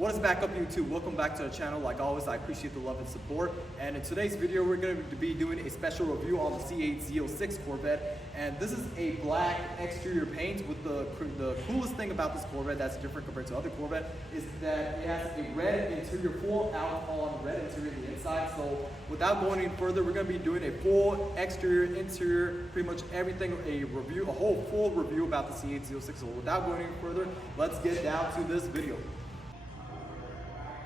What is back up, YouTube? Welcome back to the channel. Like always, I appreciate the love and support. And in today's video, we're going to be doing a special review on the C8 Z06 Corvette. And this is a black exterior paint with the coolest thing about this Corvette that's different compared to other Corvette is that it has a red interior, full out on red interior on the inside. So without going any further, we're going to be doing a full exterior, interior, pretty much everything, a whole full review about the C8 Z06. So without going any further, let's get down to this video.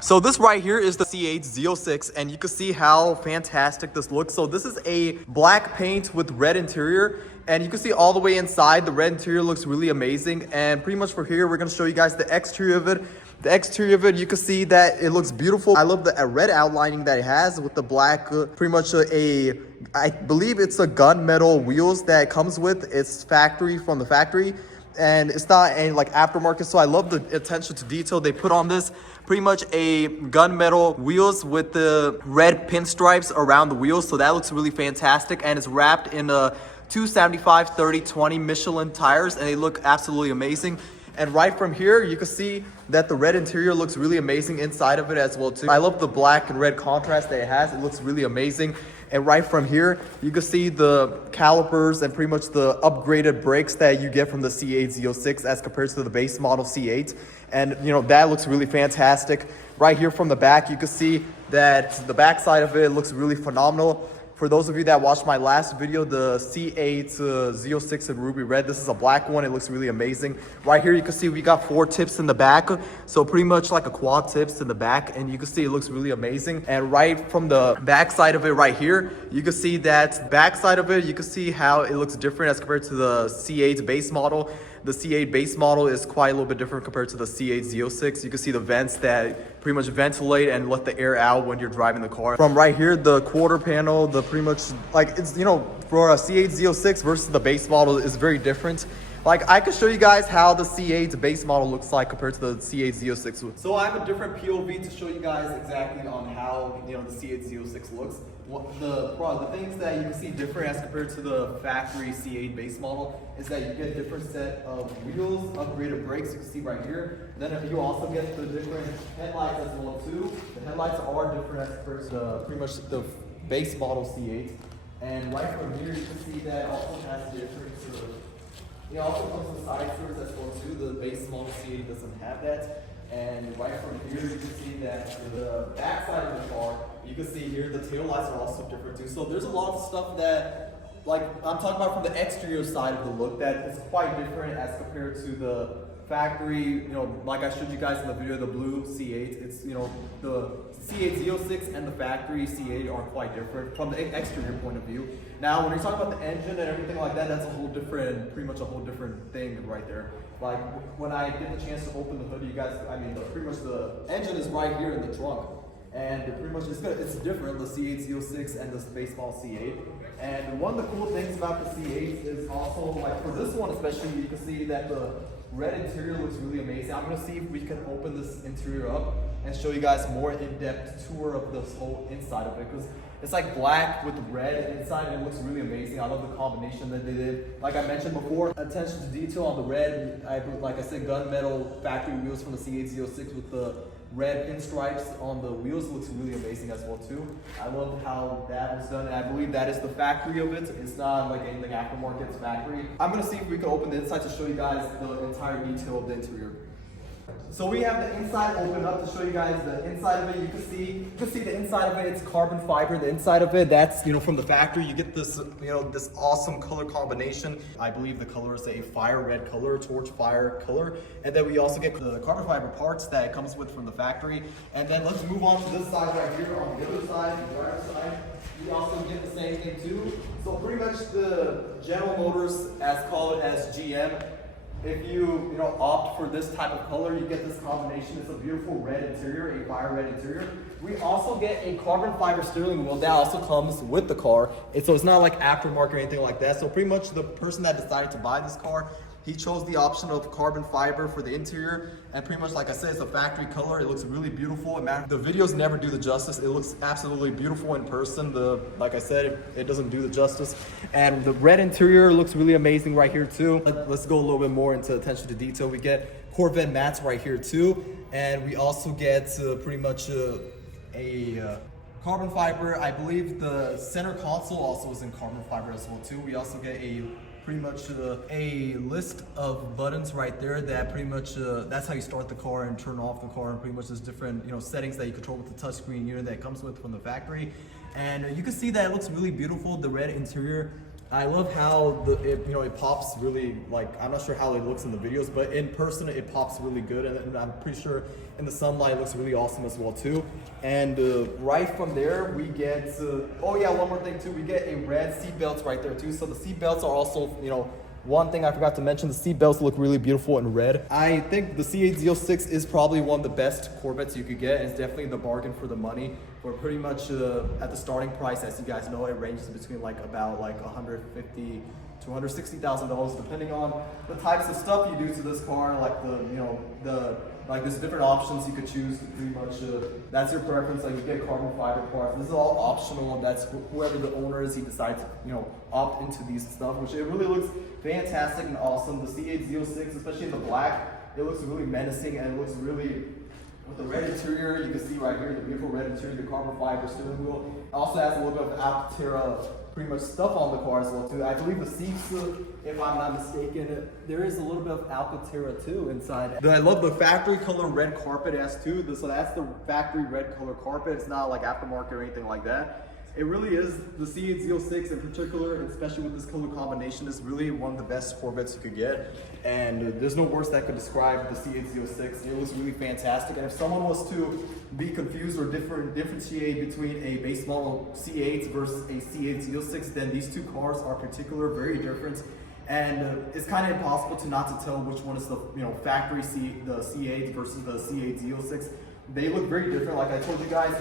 So this right here is the C8 Z06, and you can see how fantastic this looks. So this is a black paint with red interior, and you can see all the way inside. The red interior looks really amazing. And pretty much for here, we're going to show you guys the exterior of it. The exterior of it, you can see that it looks beautiful. I love the red outlining that it has with the black, pretty much I believe it's a gunmetal wheels that it comes with. It's from the factory. And it's not any like aftermarket, so I love the attention to detail they put on this. Pretty much a gunmetal wheels with the red pinstripes around the wheels, so that looks really fantastic. And it's wrapped in a 275/30/20 Michelin tires, and they look absolutely amazing. And right from here, you can see that the red interior looks really amazing inside of it as well too. I love the black and red contrast that it has. It looks really amazing. And right from here, you can see the calipers and pretty much the upgraded brakes that you get from the C8 Z06 as compared to the base model C8. And you know, that looks really fantastic. Right here from the back, you can see that the back side of it looks really phenomenal. For those of you that watched my last video, the C8 Z06 in ruby red, this is a black one. It looks really amazing. Right here, you can see we got 4 tips in the back. So pretty much like a quad tips in the back. And you can see it looks really amazing. And right from the back side of it right here, you can see that back side of it, you can see how it looks different as compared to the C8 base model. The C8 base model is quite a little bit different compared to the C8 Z06. You can see the vents that pretty much ventilate and let the air out when you're driving the car. From right here, the quarter panel, the pretty much like it's, you know, for a C8 Z06 versus the base model is very different. Like I could show you guys how the C8 base model looks like compared to the C8 Z06. So I have a different POV to show you guys exactly on how, you know, the C8 Z06 looks. The things that you can see different as compared to the factory C8 base model is that you get a different set of wheels, upgraded brakes, you can see right here. Then you also get the different headlights as well too. The headlights are different as compared to pretty much the base model C8. And right from here, you can see that also has different it also comes with side skirts as well too. The base model C8 doesn't have that. And right from here, you can see that the back side of the car, you can see here the tail lights are also different too. So there's a lot of stuff that, like I'm talking about from the exterior side of the look, that is quite different as compared to the factory, you know, like I showed you guys in the video, the blue C8. It's, you know, the C8 Z06 and the factory C8 are quite different from the exterior point of view. Now, when you're talking about the engine and everything like that, that's a whole different, pretty much a whole different thing right there. Like when I get the chance to open the hood, you guys, I mean, pretty much the engine is right here in the trunk. And pretty much it's different, the C8 Z06 and the base model C8. And one of the cool things about the C8 is also, like for this one especially, you can see that the red interior looks really amazing. I'm gonna see if we can open this interior up and show you guys more in-depth tour of this whole inside of it, because it's like black with red inside and it looks really amazing. I love the combination that they did. Like I mentioned before, attention to detail on the red. Like I said, gunmetal factory wheels from the C8 Z06 with the red pinstripes on the wheels looks really amazing as well too. I love how that was done, and I believe that is the factory of it. It's not like anything aftermarket, it's factory. I'm gonna see if we can open the inside to show you guys the entire detail of the interior. So we have the inside open up to show you guys the inside of it. You can see the inside of it. It's carbon fiber. The inside of it, that's, you know, from the factory. You get this, you know, this awesome color combination. I believe the color is a fire red color, torch fire color. And then we also get the carbon fiber parts that it comes with from the factory. And then let's move on to this side right here. On the other side, the driver's side, we also get the same thing too. So pretty much the General Motors, as called as GM, if you opt for this type of color, you get this combination. It's a beautiful red interior, a fire red interior. We also get a carbon fiber steering wheel that also comes with the car. So it's not like aftermarket or anything like that. So pretty much the person that decided to buy this car, he chose the option of carbon fiber for the interior, and pretty much like I said, it's a factory color. It looks really beautiful. The videos never do the justice. It looks absolutely beautiful in person. Like I said, it doesn't do the justice. And the red interior looks really amazing right here too. Let's go a little bit more into attention to detail. We get Corvette mats right here too. And we also get pretty much a carbon fiber. I believe the center console also is in carbon fiber as well too. We also get a pretty much a list of buttons right there that pretty much that's how you start the car and turn off the car, and pretty much there's different settings that you control with the touchscreen unit that it comes with from the factory. And you can see that it looks really beautiful, the red interior. I love how it pops really, like, I'm not sure how it looks in the videos, but in person it pops really good, and I'm pretty sure in the sunlight it looks really awesome as well too. And right from there we get oh yeah, one more thing too, we get a red seat belts right there too. So the seat belts are also, one thing I forgot to mention, the seat belts look really beautiful in red. I think the C8 Z06 is probably one of the best Corvettes you could get, and it's definitely the bargain for the money. For pretty much at the starting price, as you guys know, it ranges between about $150,000 to $160,000, depending on the types of stuff you do to this car. Like there's different options you could choose. Pretty much that's your preference. Like you get carbon fiber parts. This is all optional, and that's whoever the owner is. He decides to opt into these stuff, which it really looks fantastic and awesome. The C8 Z06, especially in the black, it looks really menacing, and it looks really. With the red interior, you can see right here the beautiful red interior, the carbon fiber steering wheel. It also has a little bit of Alcantara pretty much stuff on the car as well too. I believe the seats, if I'm not mistaken, there is a little bit of Alcantara too inside. I love the factory color red carpet it has too. So that's the factory red color carpet. It's not like aftermarket or anything like that. It really is, the C8 Z06 in particular, and especially with this color combination, is really one of the best Corvettes you could get. And there's no words that could describe the C8 Z06. It looks really fantastic. And if someone was to be confused or differentiate between a base model C8 versus a C8 Z06, then these two cars are very different. And it's kind of impossible to not to tell which one is the factory the C8 versus the C8 Z06. They look very different. Like I told you guys,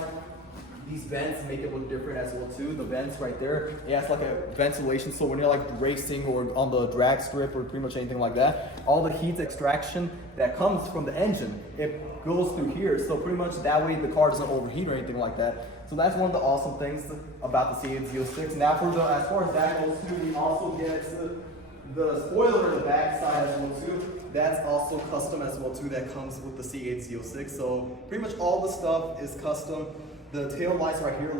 these vents make it look different as well too. The vents right there, it has like a ventilation, so when you're like racing or on the drag strip or pretty much anything like that, all the heat extraction that comes from the engine, it goes through here. So pretty much that way the car doesn't overheat or anything like that. So that's one of the awesome things about the C8 Z06. Now as far as that goes too, we also get the spoiler in the back side as well too. That's also custom as well too. That comes with the C8 Z06. So pretty much all the stuff is custom. The tail lights right here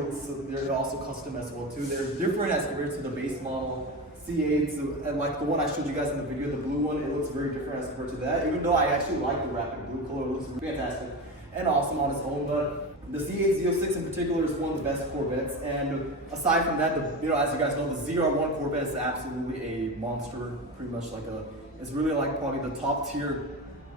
they're also custom as well too. They're different as compared to the base model C8s, and like the one I showed you guys in the video, the blue one, it looks very different as compared to that. Even though I actually like the rapid blue color, it looks fantastic and awesome on its own. But the C8 Z06 in particular is one of the best Corvettes. And aside from that, as you guys know, the ZR1 Corvette is absolutely a monster. Pretty much it's really like probably the top tier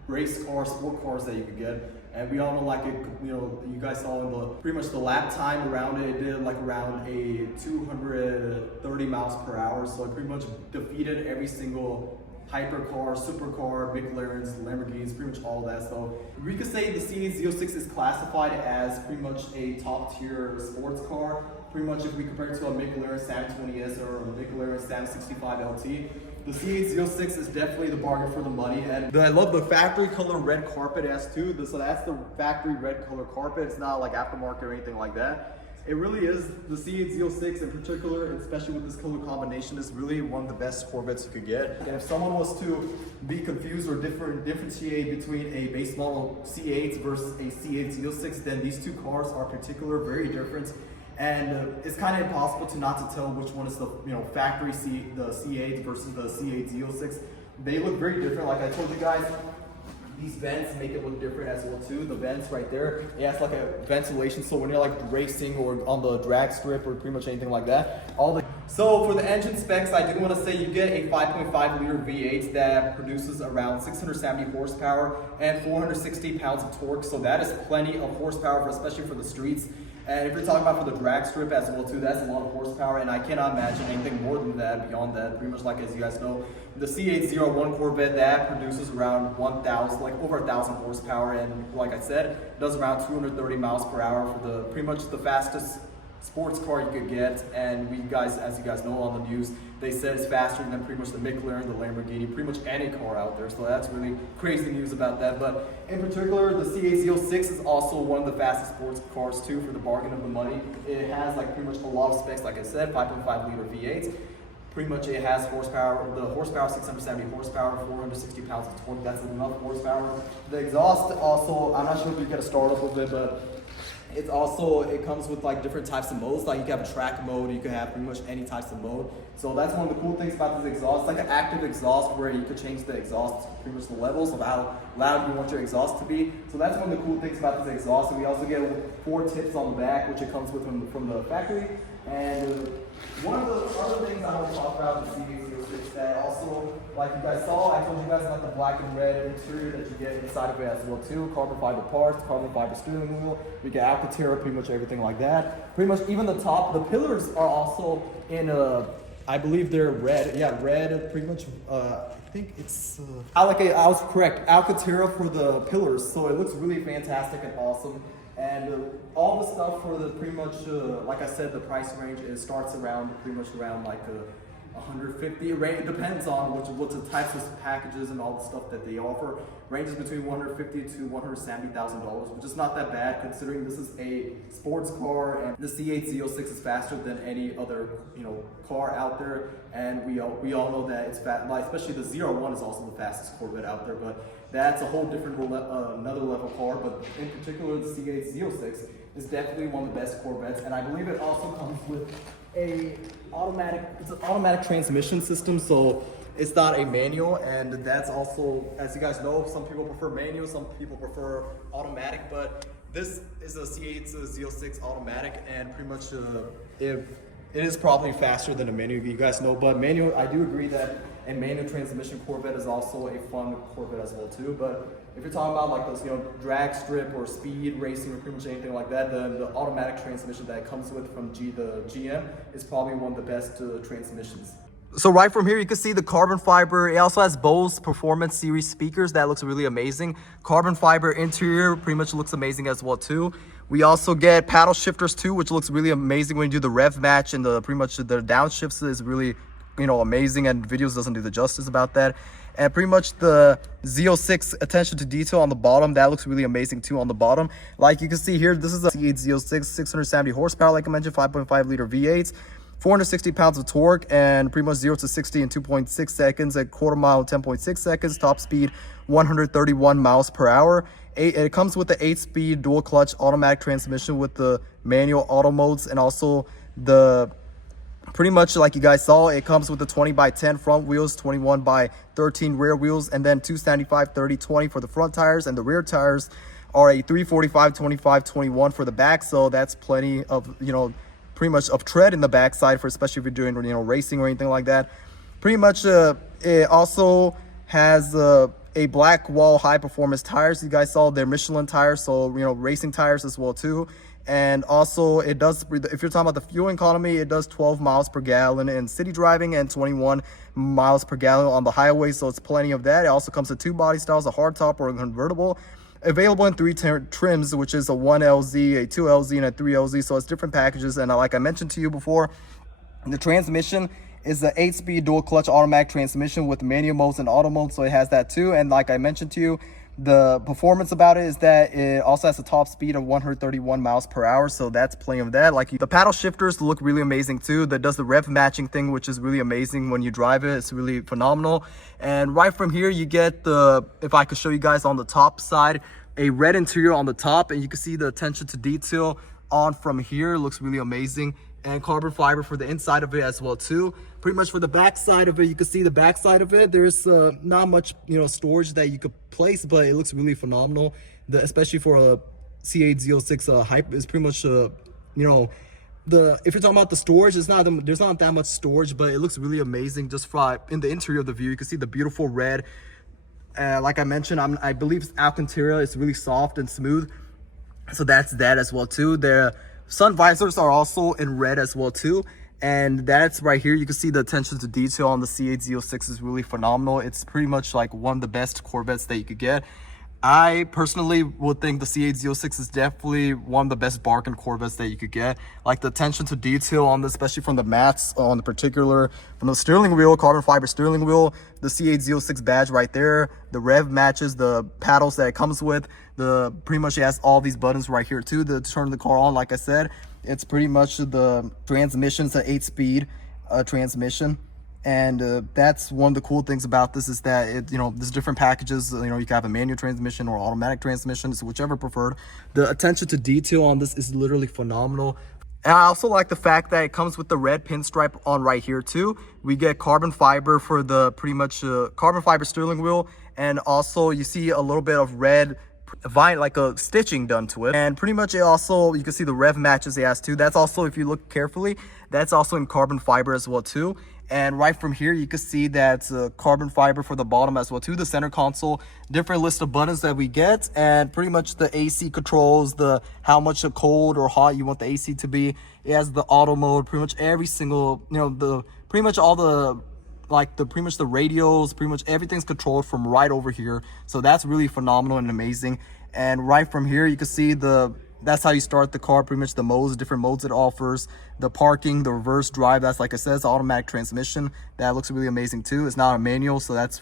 race car, sport cars that you could get. And we all know, like, you guys saw in pretty much the lap time around it did like around a 230 miles per hour. So it pretty much defeated every single hypercar, supercar, McLarens, Lamborghinis, pretty much all that. So we could say the C8 Z06 is classified as pretty much a top tier sports car. Pretty much if we compare it to a McLaren Sam 20S or a McLaren Sam 65 LT. The C8 Z06 is definitely the bargain for the money. And I love the factory color red carpet it has too. So that's the factory red color carpet. It's not like aftermarket or anything like that. It really is, the C8 Z06 in particular, especially with this color combination, is really one of the best Corvettes you could get. And if someone was to be confused or differentiate between a base model C8 versus a C8 Z06, then these two cars are very different. And it's kind of impossible to not to tell which one is the factory the C8 versus the C8 Z06. They look very different. Like I told you guys, these vents make it look different as well too. The vents right there, it has like a ventilation, so when you're like racing or on the drag strip or pretty much anything like that, So for the engine specs, I do want to say you get a 5.5 liter V8 that produces around 670 horsepower and 460 pounds of torque. So that is plenty of horsepower, especially for the streets. And if you're talking about for the drag strip as well too, that's a lot of horsepower, and I cannot imagine anything more than that, beyond that. Pretty much like, as you guys know, the C8 Z01 Corvette, that produces around 1,000, like over 1,000 horsepower, and like I said, does around 230 miles per hour for the pretty much the fastest sports car you could get. And as you guys know on the news, they said it's faster than pretty much the McLaren, the Lamborghini, pretty much any car out there. So that's really crazy news about that. But in particular, the C8 Z06 is also one of the fastest sports cars too, for the bargain of the money. It has like pretty much a lot of specs, like I said, 5.5 liter V8. Pretty much it has horsepower. The horsepower, 670 horsepower, 460 pounds of torque. That's enough horsepower. The exhaust also, I'm not sure if you get a startup with it, but it comes with like different types of modes. Like you can have a track mode, you can have pretty much any types of mode. So that's one of the cool things about this exhaust. It's like an active exhaust where you could change the exhaust, pretty much the levels of how loud you want your exhaust to be. So that's one of the cool things about this exhaust. And we also get 4 tips on the back, which it comes with from the factory. And one of the other things I want to talk about with the C8 Z06 that also, like you guys saw, I told you guys about the black and red interior that you get inside of it as well too. Carbon fiber parts, carbon fiber steering wheel. We get Alcantara, pretty much everything like that. Pretty much even the top, the pillars are also in I believe they're red. Yeah, red. Pretty much. I think it's. I was correct. Alcantara for the pillars, so it looks really fantastic and awesome. And all the stuff for the pretty much, like I said, the price range starts around pretty much around like 150. It depends on what the types of packages and all the stuff that they offer. Ranges between $150,000 to $170,000, which is not that bad considering this is a sports car and the C8 Z06 is faster than any other car out there. And we all know that it's fast. Like, especially the 01 is also the fastest Corvette out there, but that's a whole different another level car. But in particular, the C8 Z06 is definitely one of the best Corvettes, and I believe it also comes with it's an automatic transmission system, so it's not a manual. And that's also, as you guys know, some people prefer manual, some people prefer automatic, but this is a C8 Z06 automatic, and pretty much it is probably faster than a manual, you guys know. But manual, I do agree that a manual transmission Corvette is also a fun Corvette as well too. But if you're talking about like those, drag strip or speed racing or pretty much anything like that, then the automatic transmission that it comes with from the GM is probably one of the best transmissions. So right from here, you can see the carbon fiber. It also has Bose Performance Series speakers. That looks really amazing. Carbon fiber interior pretty much looks amazing as well too. We also get paddle shifters too, which looks really amazing when you do the rev match, and pretty much the downshifts is really amazing, and videos doesn't do the justice about that. And pretty much the Z06 attention to detail on the bottom, that looks really amazing too on the bottom. Like you can see here, this is a C8 Z06, 670 horsepower, like I mentioned, 5.5 liter V8s, 460 pounds of torque, and pretty much 0 to 60 in 2.6 seconds, a quarter mile in 10.6 seconds, top speed 131 miles per hour. It comes with the 8-speed dual clutch automatic transmission with the manual auto modes, and also pretty much like you guys saw, it comes with the 20x10 front wheels, 21x13 rear wheels, and then 275/30/20 for the front tires, and the rear tires are a 345/25/21 for the back. So that's plenty of pretty much of tread in the backside, for especially if you're doing racing or anything like that. Pretty much it also has a black wall high performance tires. You guys saw their Michelin tires, so racing tires as well too. And also it does, if you're talking about the fuel economy, it does 12 miles per gallon in city driving and 21 miles per gallon on the highway, so it's plenty of that. It also comes with 2 body styles, a hardtop or a convertible, available in 3 trims, which is a 1LZ, a 2LZ, and a 3LZ. So it's different packages. And like I mentioned to you before, the transmission is the 8-speed dual clutch automatic transmission with manual modes and auto mode, so it has that too. And like I mentioned to you, the performance about it is that it also has a top speed of 131 miles per hour, so that's plenty of that. Like the paddle shifters look really amazing too. That does the rev matching thing, which is really amazing when you drive it. It's really phenomenal. And right from here, you get if I could show you guys on the top side, a red interior on the top, and you can see the attention to detail on from here. It looks really amazing. And carbon fiber for the inside of it as well too. Pretty much for the back side of it, you can see the back side of it, there's not much storage that you could place, but it looks really phenomenal. Especially for a C8 Z06 hype is pretty much if you're talking about the storage, there's not that much storage, but it looks really amazing. Just in the interior of the view, you can see the beautiful red. Like I mentioned, I believe Alcantara is really soft and smooth, so that's that as well too. Their sun visors are also in red as well too, and that's right here. You can see the attention to detail on the C8 Z06 is really phenomenal. It's pretty much like one of the best Corvettes that you could get. I personally would think the C8 Z06 is definitely one of the best bargain Corvettes that you could get. Like the attention to detail on this, especially from the mats on the particular, from the steering wheel, carbon fiber steering wheel, the C8 Z06 badge right there, the rev matches, the paddles that it comes with, pretty much it has all these buttons right here too to turn the car on. Like I said, it's pretty much the transmission. It's an 8-speed transmission. And that's one of the cool things about this, is that it, there's different packages. You can have a manual transmission or automatic transmission, so whichever preferred. The attention to detail on this is literally phenomenal. And I also like the fact that it comes with the red pinstripe on right here too. We get carbon fiber for the carbon fiber steering wheel, and also you see a little bit of red vine, like a stitching done to it. And pretty much it also, you can see the rev matches it has too. That's also, if you look carefully, that's also in carbon fiber as well too. And right from here, you can see that carbon fiber for the bottom as well too. The center console, different list of buttons that we get, and pretty much the AC controls, the how much cold or hot you want the AC to be. It has the auto mode, pretty much every single, pretty much all the, pretty much the radios, pretty much everything's controlled from right over here. So that's really phenomenal and amazing. And right from here, you can see that's how you start the car, pretty much the modes, different modes it offers. The parking, the reverse drive, that's, like I said, it's automatic transmission. That looks really amazing too. It's not a manual, so that's,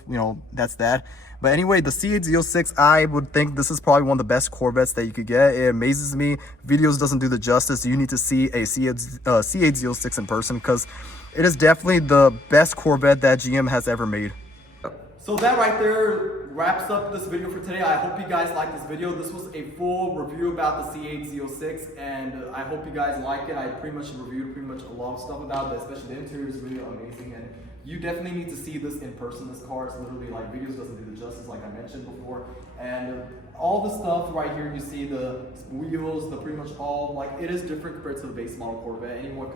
that's that. But anyway, the C8 Z06, I would think this is probably one of the best Corvettes that you could get. It amazes me. Videos doesn't do the justice. You need to see a C8 Z06 in person, because it is definitely the best Corvette that GM has ever made. So that right there wraps up this video for today. I hope you guys liked this video. This was a full review about the C8 Z06, and I hope you guys like it. I pretty much reviewed a lot of stuff about it, especially the interior is really amazing, and you definitely need to see this in person. This car is literally, like, videos doesn't do the justice, like I mentioned before. And all the stuff right here, you see the wheels, the pretty much all, like, it is different compared to the base model Corvette. Anyone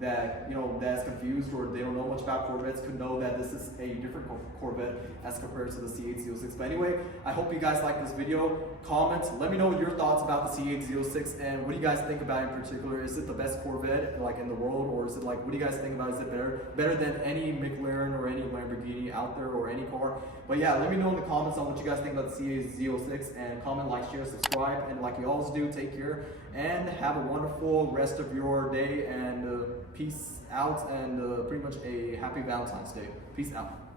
that that's confused or they don't know much about Corvettes could know that this is a different Corvette as compared to the C8 Z06. But anyway, I hope you guys like this video. Comment, let me know your thoughts about the C8 Z06, and what do you guys think about it in particular. Is it the best Corvette like in the world, or is it, like, what do you guys think about it? Is it better than any McLaren or any Lamborghini out there, or any car? But yeah, let me know in the comments on what you guys think about the C8 Z06, and comment, like, share, subscribe, and like you always do, take care and have a wonderful rest of your day, and peace out, and pretty much a happy Valentine's Day. Peace out.